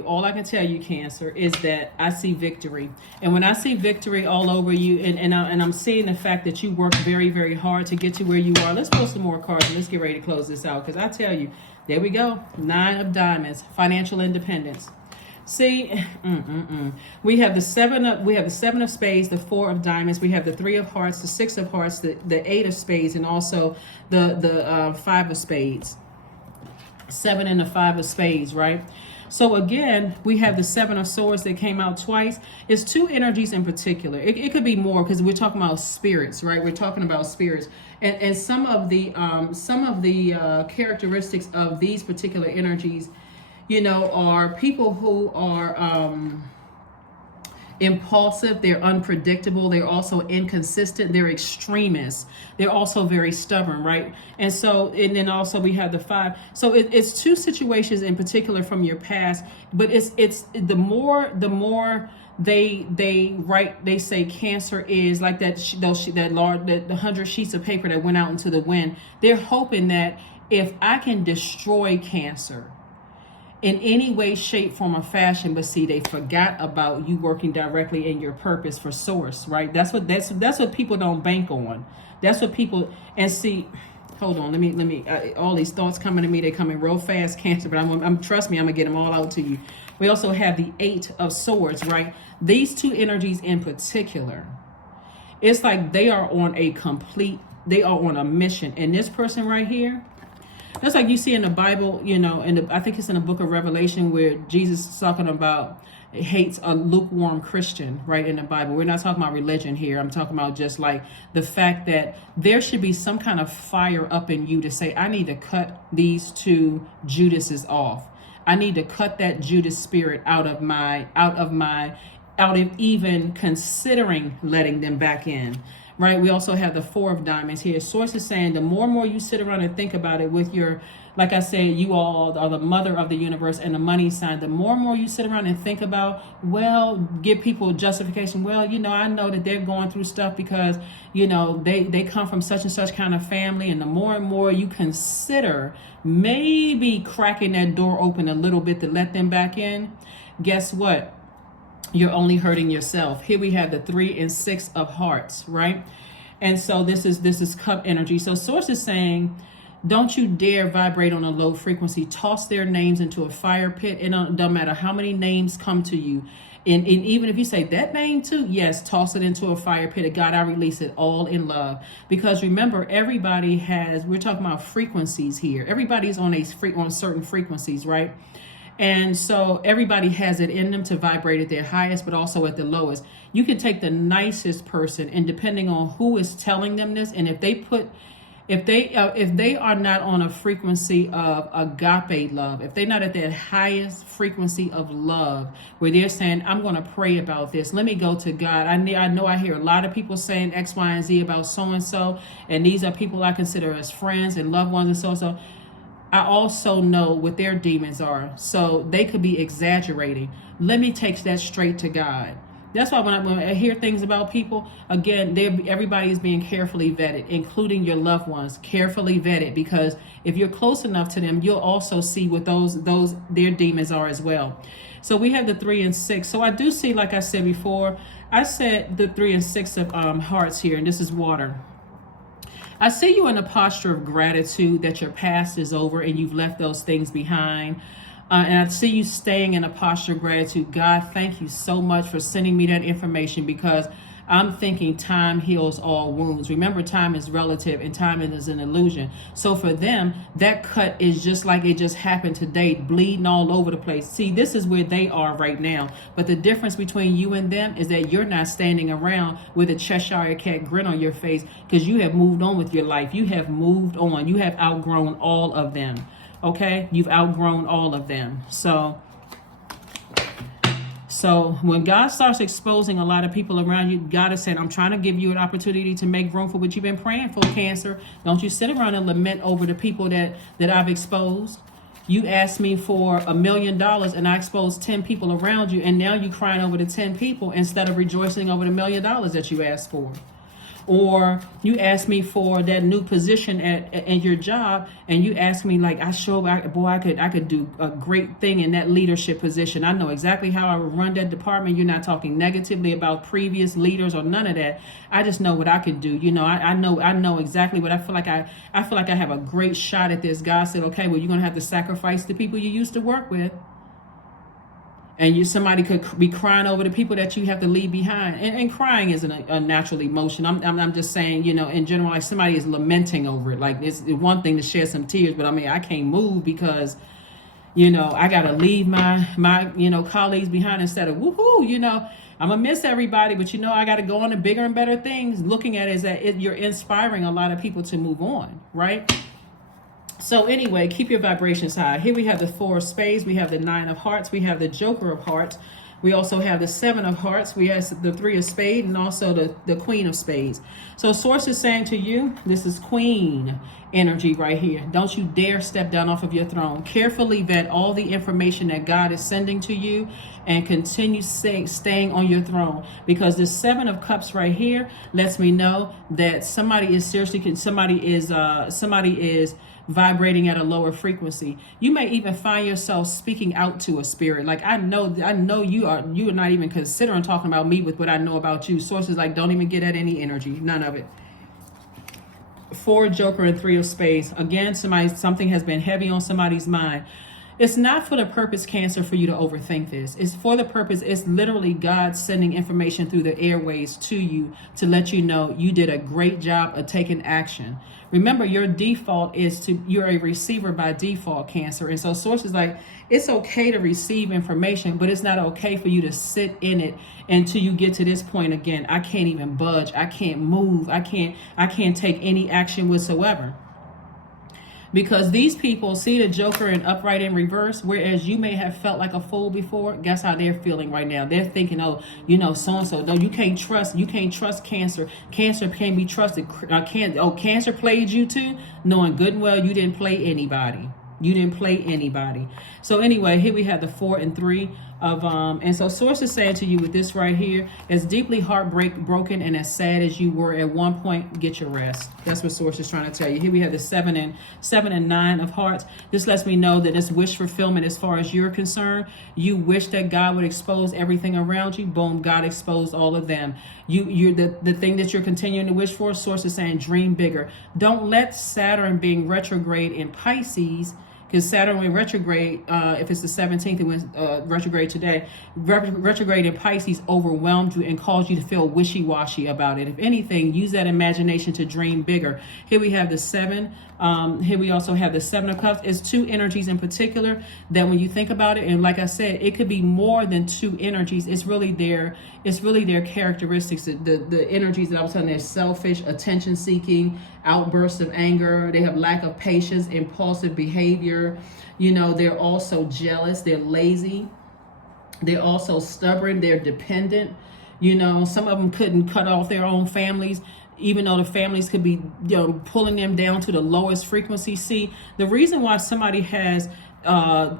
Cancer, is that I see victory. And when I see victory all over you, and I'm seeing the fact that you work very, very hard to get to where you are. Let's pull some more cards and let's get ready to close this out. Because I tell you, there we go. 9 of Diamonds, financial independence. See, we have the 7 of Spades, the 4 of Diamonds. We have the 3 of Hearts, the 6 of Hearts, the 8 of Spades, and also the 5 of Spades. 7 and the 5 of Spades, right? So again, we have the 7 of Swords that came out twice. It's 2 energies in particular. It could be more, because we're talking about spirits, right? We're talking about spirits, and some of the characteristics of these particular energies, you know, are people who are impulsive, they're unpredictable, they're also inconsistent, they're extremists, they're also very stubborn, right? And then also we have the 5. So it's 2 situations in particular from your past, but it's the more they say Cancer is like that the 100 sheets of paper that went out into the wind. They're hoping that if I can destroy Cancer in any way, shape, form, or fashion, but see, they forgot about you working directly in your purpose for source, right? That's what people don't bank on. That's what people, and see, hold on, let me all these thoughts coming to me, they coming real fast, Cancer, but I'm trust me, I'm gonna get them all out to you. We also have the 8 of Swords, right? These 2 energies in particular, it's like they are on a mission. And this person right here, that's like you see in the Bible, you know, I think it's in the book of Revelation where Jesus is talking about hates a lukewarm Christian, right, in the Bible. We're not talking about religion here. I'm talking about just like the fact that there should be some kind of fire up in you to say, I need to cut these 2 Judases off. I need to cut that Judas spirit out of even considering letting them back in. Right? We also have the Four of Diamonds here. Source is saying the more and more you sit around and think about it with your, like I said, you all are the mother of the universe and the money sign. The more and more you sit around and think about, well, give people justification. Well, I know that they're going through stuff because, they come from such and such kind of family. And the more and more you consider maybe cracking that door open a little bit to let them back in, guess what? You're only hurting yourself. Here we have the 3 and 6 of hearts, right? And so this is cup energy. So source is saying, don't you dare vibrate on a low frequency. Toss their names into a fire pit. It don't matter how many names come to you. And even if you say that name too, yes, toss it into a fire pit. God, I release it all in love. Because remember, everybody we're talking about frequencies here. Everybody's on certain frequencies, right? And so everybody has it in them to vibrate at their highest, but also at the lowest. You can take the nicest person, and depending on who is telling them this, and if they are not on a frequency of agape love, if they're not at that highest frequency of love, where they're saying, I'm going to pray about this, let me go to God. I know I hear a lot of people saying X, Y, and Z about so-and-so, and these are people I consider as friends and loved ones and so-and-so. I also know what their demons are, so they could be exaggerating. Let me take that straight to God. That's why when I hear things about people, again, everybody is being carefully vetted, including your loved ones, carefully vetted, because if you're close enough to them, you'll also see what their demons are as well. So we have the 3 and 6. So I do see, like I said before, I said the 3 and 6 of hearts here, and this is water. I see you in a posture of gratitude that your past is over and you've left those things behind. And I see you staying in a posture of gratitude. God, thank you so much for sending me that information, because I'm thinking time heals all wounds. Remember, time is relative and time is an illusion. So for them, that cut is just like it just happened today, bleeding all over the place. See, this is where they are right now. But the difference between you and them is that you're not standing around with a Cheshire cat grin on your face, because you have moved on with your life. You have moved on. You have outgrown all of them. Okay? You've outgrown all of them. So when God starts exposing a lot of people around you, God is saying, I'm trying to give you an opportunity to make room for what you've been praying for, Cancer. Don't you sit around and lament over the people that I've exposed. You asked me for $1 million and I exposed 10 people around you, and now you're crying over the 10 people instead of rejoicing over the $1 million that you asked for. Or you asked me for that new position at your job, and you asked me like, I could do a great thing in that leadership position. I know exactly how I would run that department. You're not talking negatively about previous leaders or none of that. I just know what I could do. I know exactly what I feel like. I feel like I have a great shot at this. God said, okay, well, you're gonna have to sacrifice the people you used to work with. And somebody could be crying over the people that you have to leave behind. And crying isn't a natural emotion. I'm just saying, in general, like somebody is lamenting over it. Like it's one thing to shed some tears, but I can't move because, I got to leave my colleagues behind instead of woohoo, I'm going to miss everybody, but I got to go on to bigger and better things. Looking at it is that you're inspiring a lot of people to move on, right? So anyway, keep your vibrations high. Here we have the 4 of Spades. We have the 9 of Hearts. We have the Joker of Hearts. We also have the 7 of Hearts. We have the 3 of Spades and also the Queen of Spades. So Source is saying to you, this is Queen energy right here. Don't you dare step down off of your throne. Carefully vet all the information that God is sending to you and continue staying on your throne, because this 7 of Cups right here lets me know that somebody is vibrating at a lower frequency. You may even find yourself speaking out to a spirit. Like I know you are not even considering talking about me with what I know about you. Sources like, don't even get at any energy, none of it. 4 Joker and 3 of Spades. Again, something has been heavy on somebody's mind. It's not for the purpose, Cancer, for you to overthink this. It's for the purpose. It's literally God sending information through the airways to you to let you know you did a great job of taking action. Remember, your default is you're a receiver by default, Cancer. And so Source is like, it's okay to receive information, but it's not okay for you to sit in it until you get to this point again. I can't even budge. I can't move. I can't take any action whatsoever. Because these people see the Joker in upright in reverse, whereas you may have felt like a fool before. Guess how they're feeling right now? They're thinking, oh, so and so. No, you can't trust Cancer. Cancer can't be trusted. Cancer played you too, knowing good and well you didn't play anybody. You didn't play anybody. So anyway, here we have the 4 and 3 of and so source is saying to you with this right here, as deeply heartbroken and as sad as you were at one point, get your rest. That's what source is trying to tell you. Here we have the 7 and 9 of hearts. This lets me know that it's wish fulfillment as far as you're concerned. You wish that God would expose everything around you. Boom, God exposed all of them. You're the thing that you're continuing to wish for. Source is saying dream bigger. Don't let Saturn being retrograde in Pisces, because Saturn went retrograde, if it's the 17th, it went retrograde today. Retrograde in Pisces overwhelmed you and caused you to feel wishy-washy about it. If anything, use that imagination to dream bigger. Here we have the 7. Here we also have the 7 of Cups. It's 2 energies in particular that when you think about it, and like I said, it could be more than 2 energies. It's really their characteristics. The energies that I was telling, they're selfish, attention-seeking, outbursts of anger. They have lack of patience, impulsive behavior. They're also jealous. They're lazy. They're also stubborn. They're dependent. Some of them couldn't cut off their own families, even though the families could be pulling them down to the lowest frequency. See, the reason why somebody has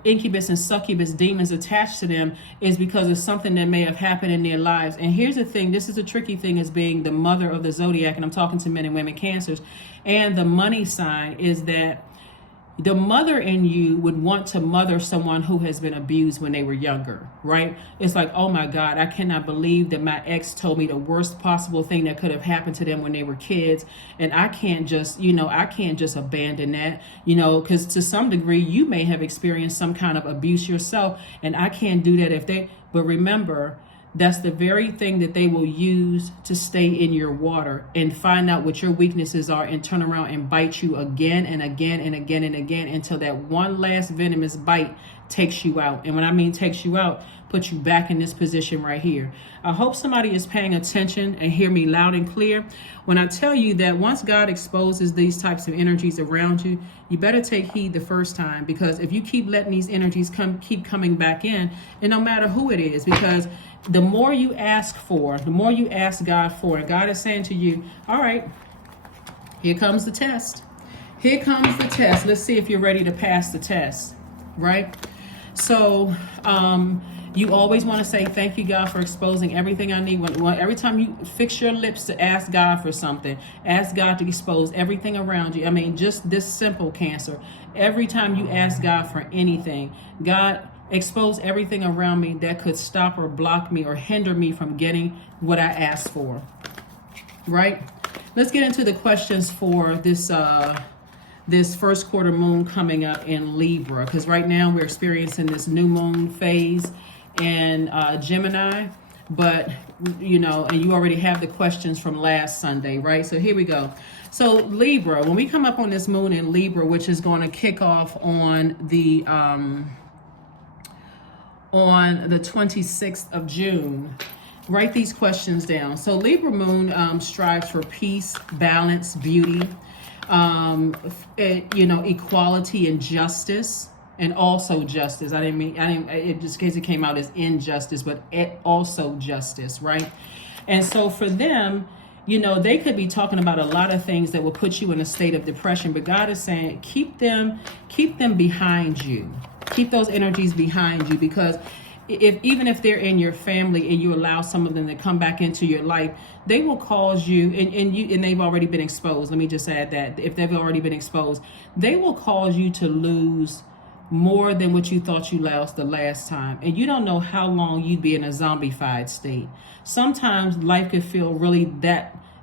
incubus and succubus demons attached to them is because of something that may have happened in their lives. And here's the thing, this is a tricky thing, as being the mother of the zodiac, and I'm talking to men and women Cancers, and the money sign is that the mother in you would want to mother someone who has been abused when they were younger, right? It's like, oh my God, I cannot believe that my ex told me the worst possible thing that could have happened to them when they were kids. And I can't just, abandon that, because to some degree you may have experienced some kind of abuse yourself, and I can't do that but remember, that's the very thing that they will use to stay in your water and find out what your weaknesses are and turn around and bite you again and again and again and again until that one last venomous bite takes you out. And when I mean takes you out, put you back in this position right here. I hope somebody is paying attention and hear me loud and clear when I tell you that once God exposes these types of energies around you, you better take heed the first time, because if you keep letting these energies keep coming back in, and no matter who it is, because the more you ask for, the more you ask God for, and God is saying to you, all right, here comes the test. Here comes the test. Let's see if you're ready to pass the test, right? So, you always want to say, thank you, God, for exposing everything I need. Every time you fix your lips to ask God for something, ask God to expose everything around you. I mean, just this simple, Cancer. Every time you ask God for anything, God, expose everything around me that could stop or block me or hinder me from getting what I asked for, right? Let's get into the questions for this first quarter moon coming up in Libra, because right now we're experiencing this new moon phase in Gemini, but and you already have the questions from last Sunday, right? So here we go. So Libra, when we come up on this moon in Libra, which is going to kick off on the 26th of June, write these questions down. So Libra moon strives for peace, balance, beauty, equality and justice, and also justice. It just in case it came out as injustice, but also justice, right? And so for them, they could be talking about a lot of things that will put you in a state of depression, but God is saying, keep them behind you. Keep those energies behind you, because even if they're in your family and you allow some of them to come back into your life, they will cause you, and they've already been exposed. Let me just add that if they've already been exposed, they will cause you to lose more than what you thought you lost the last time. And you don't know how long you'd be in a zombified state. Sometimes life could feel really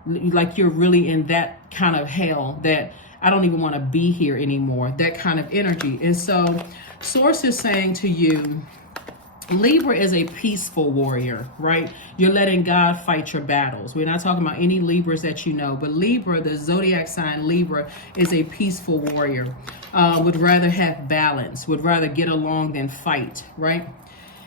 like you're really in that kind of hell that I don't even want to be here anymore, that kind of energy. And so Source is saying to you, Libra is a peaceful warrior, right? You're letting God fight your battles. We're not talking about any Libras that you know, but Libra, the zodiac sign Libra, is a peaceful warrior. Would rather have balance, would rather get along than fight, right?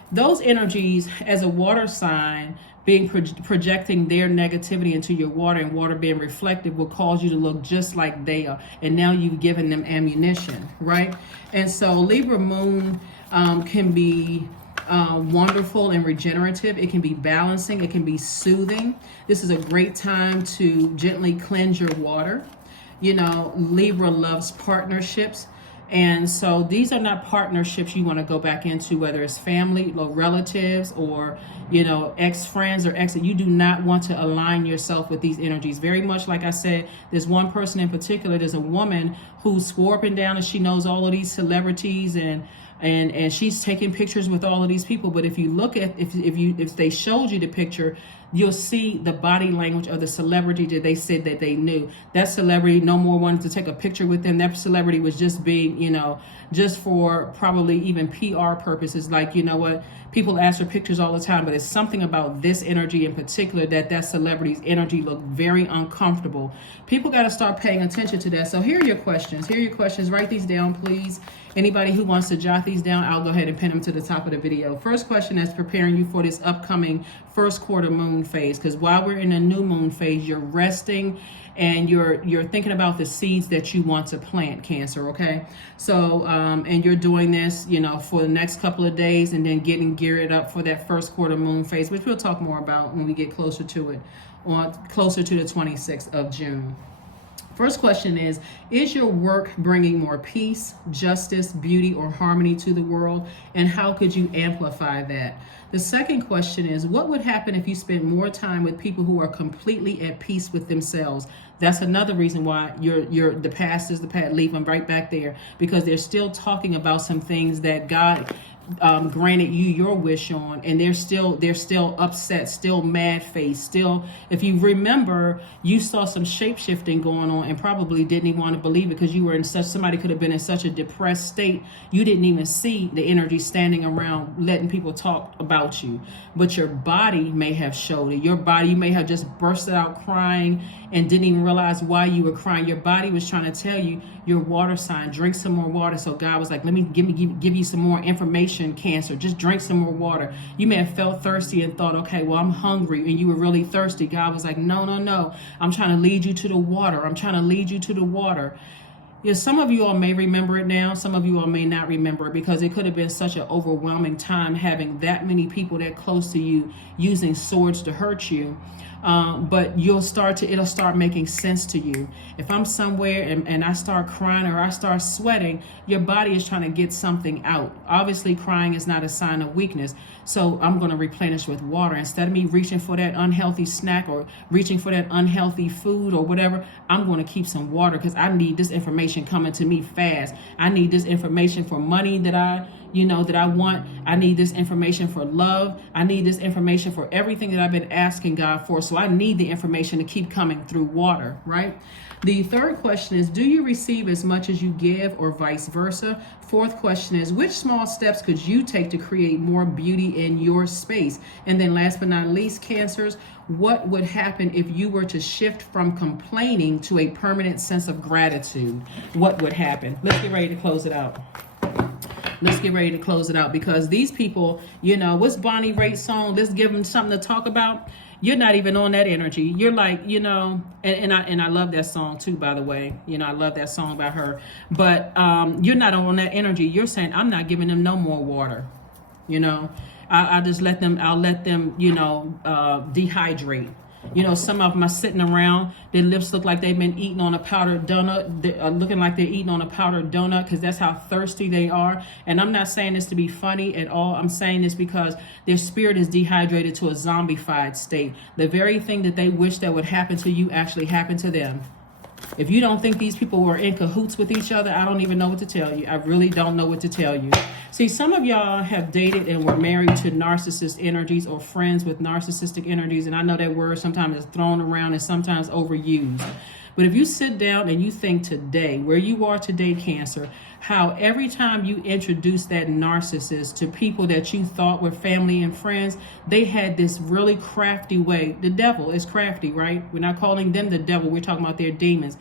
Those energies, as a water sign, being projecting their negativity into your water, and water being reflective will cause you to look just like they are. And now you've given them ammunition, right? And so Libra moon can be wonderful and regenerative. It can be balancing. It can be soothing. This is a great time to gently cleanse your water. You know, Libra loves partnerships. And so these are not partnerships you want to go back into, whether it's family or relatives or, you know, ex-friends or ex. You do not want to align yourself with these energies. Very much like I said, there's one person in particular, there's a woman who's swore up and down and she knows all of these celebrities and she's taking pictures with all of these people. But if you look at, if they showed you the picture, you'll see the body language of the celebrity that they said that they knew. That celebrity no more wanted to take a picture with them. That celebrity was just being, you know, just for probably even PR purposes. Like, you know what, people ask for pictures all the time, but it's something about this energy in particular that celebrity's energy looked very uncomfortable. People got to start paying attention to that. So here are your questions. Here are your questions. Write these down, please. Anybody who wants to jot these down, I'll go ahead and pin them to the top of the video. First question is preparing you for this upcoming first quarter moon phase, because while we're in a new moon phase, you're resting and you're thinking about the seeds that you want to plant, Cancer, okay? So, and you're doing this, you know, for the next couple of days and then getting geared up for that first quarter moon phase, which we'll talk more about when we get closer to it, or closer to the 26th of June. First question is your work bringing more peace, justice, beauty, or harmony to the world? And how could you amplify that? The second question is, what would happen if you spent more time with people who are completely at peace with themselves? That's another reason why the past is the past. Leave them right back there, because they're still talking about some things that God granted you your wish on, and they're still upset, still mad faced, still. If you remember, you saw some shape shifting going on and probably didn't even want to believe it, because you were in such, somebody could have been in such a depressed state you didn't even see the energy standing around letting people talk about you. But your body may have showed it. Your body, you may have just bursted out crying and didn't even realize why you were crying. Your body was trying to tell you your water sign, drink some more water. So God was like, let me give you some more information, Cancer. Just drink some more water. You may have felt thirsty and thought, okay, well, I'm hungry, and you were really thirsty. God was like, no, I'm trying to lead you to the water. I'm trying to lead you to the water. Yeah, some of you all may remember it now. Some of you all may not remember it, because it could have been such an overwhelming time having that many people that close to you using swords to hurt you. But it'll start making sense to you. If I'm somewhere and I start crying or I start sweating, your body is trying to get something out. Obviously, crying is not a sign of weakness. So I'm going to replenish with water. Instead of me reaching for that unhealthy snack or reaching for that unhealthy food or whatever, I'm going to keep some water, because I need this information coming to me fast. I need this information for money that I want. I need this information for love. I need this information for everything that I've been asking God for. So I need the information to keep coming through water, right? The third question is, do you receive as much as you give, or vice versa? Fourth question is, which small steps could you take to create more beauty in your space? And then last but not least, Cancers, what would happen if you were to shift from complaining to a permanent sense of gratitude? What would happen? Let's get ready to close it out. Let's get ready to close it out, because these people, you know, what's Bonnie Raitt's song? Let's give them something to talk about. You're not even on that energy. You're like, you know, and I love that song too, by the way. You know, I love that song by her. But you're not on that energy. You're saying, I'm not giving them no more water. You know, I'll let them, you know, dehydrate. You know, some of them are sitting around, their lips look like they've been eating on a powdered donut. They're looking like they're eating on a powdered donut, because that's how thirsty they are. And I'm not saying this to be funny at all. I'm saying this because their spirit is dehydrated to a zombified state. The very thing that they wish that would happen to you actually happened to them. If you don't think these people were in cahoots with each other, I don't even know what to tell you. I really don't know what to tell you. See, some of y'all have dated and were married to narcissist energies, or friends with narcissistic energies. And I know that word sometimes is thrown around and sometimes overused. But if you sit down and you think today, where you are today, Cancer, how every time you introduce that narcissist to people that you thought were family and friends, they had this really crafty way. The devil is crafty, right? We're not calling them the devil. We're talking about their demons.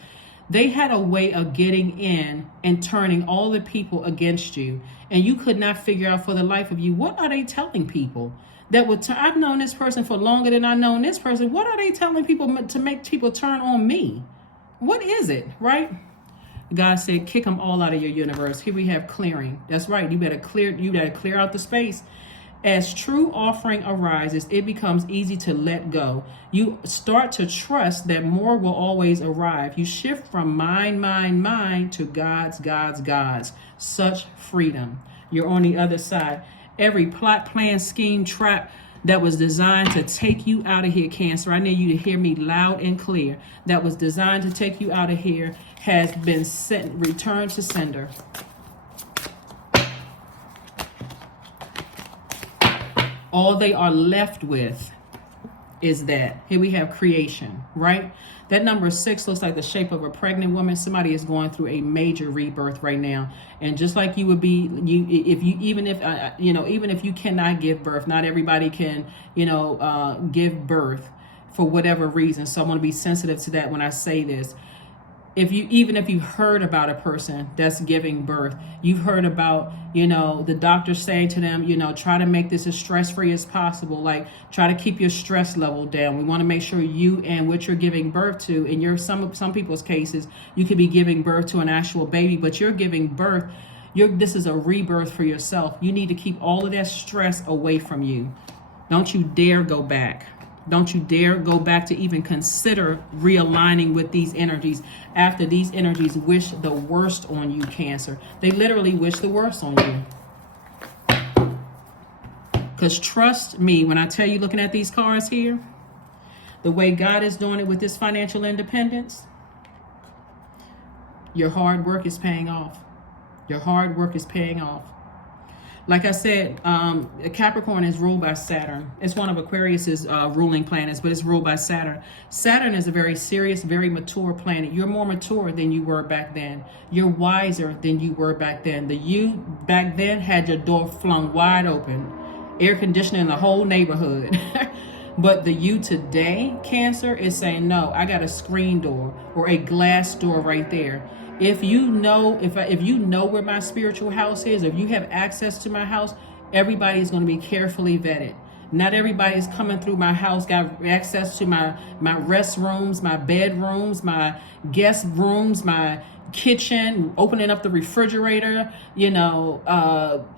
They had a way of getting in and turning all the people against you. And you could not figure out for the life of you, what are they telling people? that would turn. I've known this person for longer than I've known this person. What are they telling people to make people turn on me? What is it, right? God said, kick them all out of your universe. Here we have clearing. That's right. You better clear out the space. As true offering arises, it becomes easy to let go. You start to trust that more will always arrive. You shift from mine to God's. Such freedom. You're on the other side. Every plot, plan, scheme, trap that was designed to take you out of here, Cancer. I need you to hear me loud and clear. That was designed to take you out of here has been returned to sender. All they are left with is that. Here we have creation, right? That number 6 looks like the shape of a pregnant woman. Somebody is going through a major rebirth right now. And just like you would be, even if you cannot give birth, not everybody can, give birth for whatever reason. So I want to be sensitive to that when I say this. Even if you've heard about a person that's giving birth, you've heard about, the doctor saying to them, try to make this as stress-free as possible. Like, try to keep your stress level down. We want to make sure you and what you're giving birth to, in some people's cases, you could be giving birth to an actual baby, but you're giving birth. This is a rebirth for yourself. You need to keep all of that stress away from you. Don't you dare go back. Don't you dare go back to even consider realigning with these energies after these energies wish the worst on you, Cancer. They literally wish the worst on you. Because trust me, when I tell you, looking at these cards here, the way God is doing it with this financial independence, your hard work is paying off. Your hard work is paying off. Like I said, Capricorn is ruled by Saturn. It's one of Aquarius's ruling planets, but it's ruled by Saturn. Saturn is a very serious, very mature planet. You're more mature than you were back then. You're wiser than you were back then. The you back then had your door flung wide open, air conditioning the whole neighborhood. But the you today, Cancer, is saying, no, I got a screen door or a glass door right there. If you know where my spiritual house is, if you have access to my house, everybody is going to be carefully vetted. Not everybody is coming through my house, got access to my restrooms, my bedrooms, my guest rooms, my kitchen, opening up the refrigerator,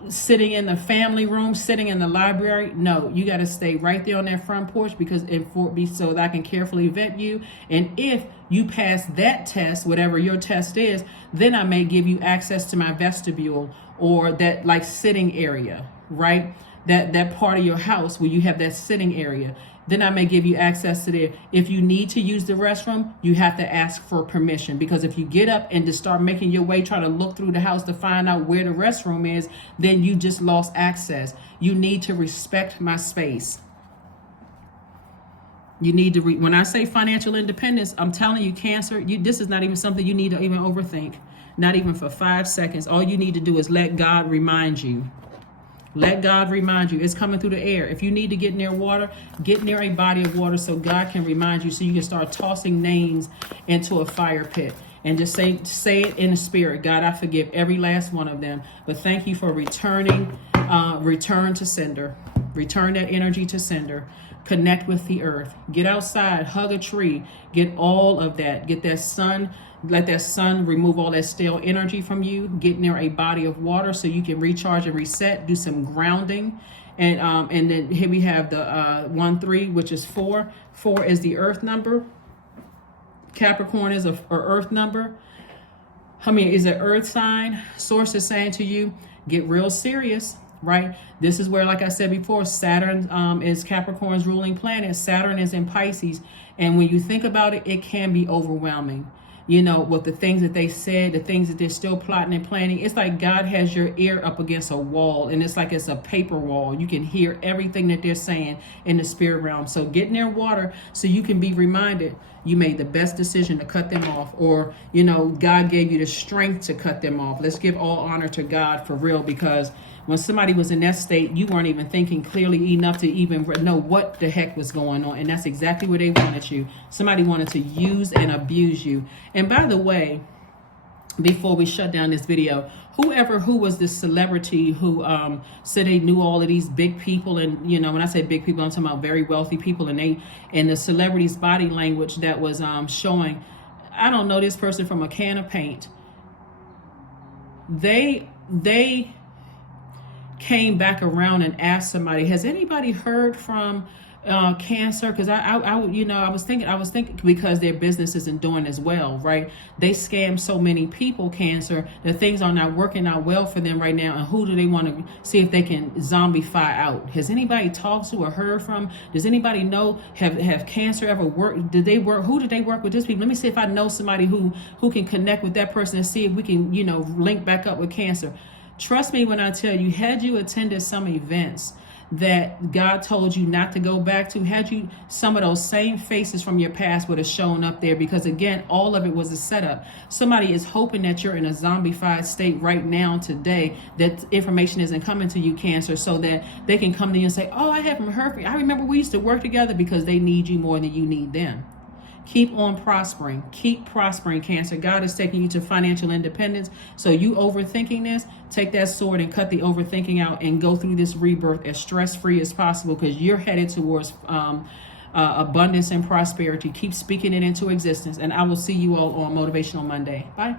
sitting in the family room, sitting in the library. No, you got to stay right there on that front porch so that I can carefully vet you. And if you pass that test, whatever your test is, then I may give you access to my vestibule or that like sitting area, right? That part of your house where you have that sitting area. Then I may give you access to there. If you need to use the restroom, you have to ask for permission, because if you get up and just start making your way, trying to look through the house to find out where the restroom is, then you just lost access. You need to respect my space. You need to, when I say financial independence, I'm telling you, Cancer, this is not even something you need to even overthink. Not even for 5 seconds. All you need to do is let God remind you. Let God remind you. It's coming through the air. If you need to get near water, get near a body of water so God can remind you, so you can start tossing names into a fire pit. And just say it in the spirit. God, I forgive every last one of them. But thank you for return to sender. Return that energy to sender. Connect with the earth. Get outside. Hug a tree. Get all of that. Get that sun. Let that sun remove all that stale energy from you. Get near a body of water so you can recharge and reset. Do some grounding. And then here we have the 1-3, which is 4. 4 is the earth number. Capricorn is a earth number. Is an earth sign. Source is saying to you, get real serious, right? This is where, like I said before, Saturn is Capricorn's ruling planet. Saturn is in Pisces. And when you think about it, it can be overwhelming. With the things that they said, the things that they're still plotting and planning. It's like God has your ear up against a wall, and it's like it's a paper wall. You can hear everything that they're saying in the spirit realm. So get near water so you can be reminded you made the best decision to cut them off, or, God gave you the strength to cut them off. Let's give all honor to God for real, because when somebody was in that state, you weren't even thinking clearly enough to even know what the heck was going on. And that's exactly where they wanted you. Somebody wanted to use and abuse you. And by the way, before we shut down this video, who was this celebrity who said they knew all of these big people, and you know, when I say big people, I'm talking about very wealthy people, and the celebrity's body language that was showing, I don't know this person from a can of paint. They came back around and asked somebody, has anybody heard from Cancer? Because I you know, I was thinking because their business isn't doing as well, right? They scam so many people, Cancer, that things are not working out well for them right now. And who do they want to see if they can zombify out? Has anybody talked to or heard from? Does anybody know? Have Cancer ever worked? Did they work? Who did they work with? This people. Let me see if I know somebody who can connect with that person and see if we can, you know, link back up with Cancer. Trust me when I tell you, had you attended some events that God told you not to go back to, had you, some of those same faces from your past would have shown up there, because again, all of it was a setup. Somebody is hoping that you're in a zombified state right now today, that information isn't coming to you, Cancer, so that they can come to you and say, oh, I haven't heard from you. I remember we used to work together, because they need you more than you need them. Keep on prospering. Keep prospering, Cancer. God is taking you to financial independence. So you overthinking this, take that sword and cut the overthinking out and go through this rebirth as stress-free as possible, because you're headed towards abundance and prosperity. Keep speaking it into existence. And I will see you all on Motivational Monday. Bye.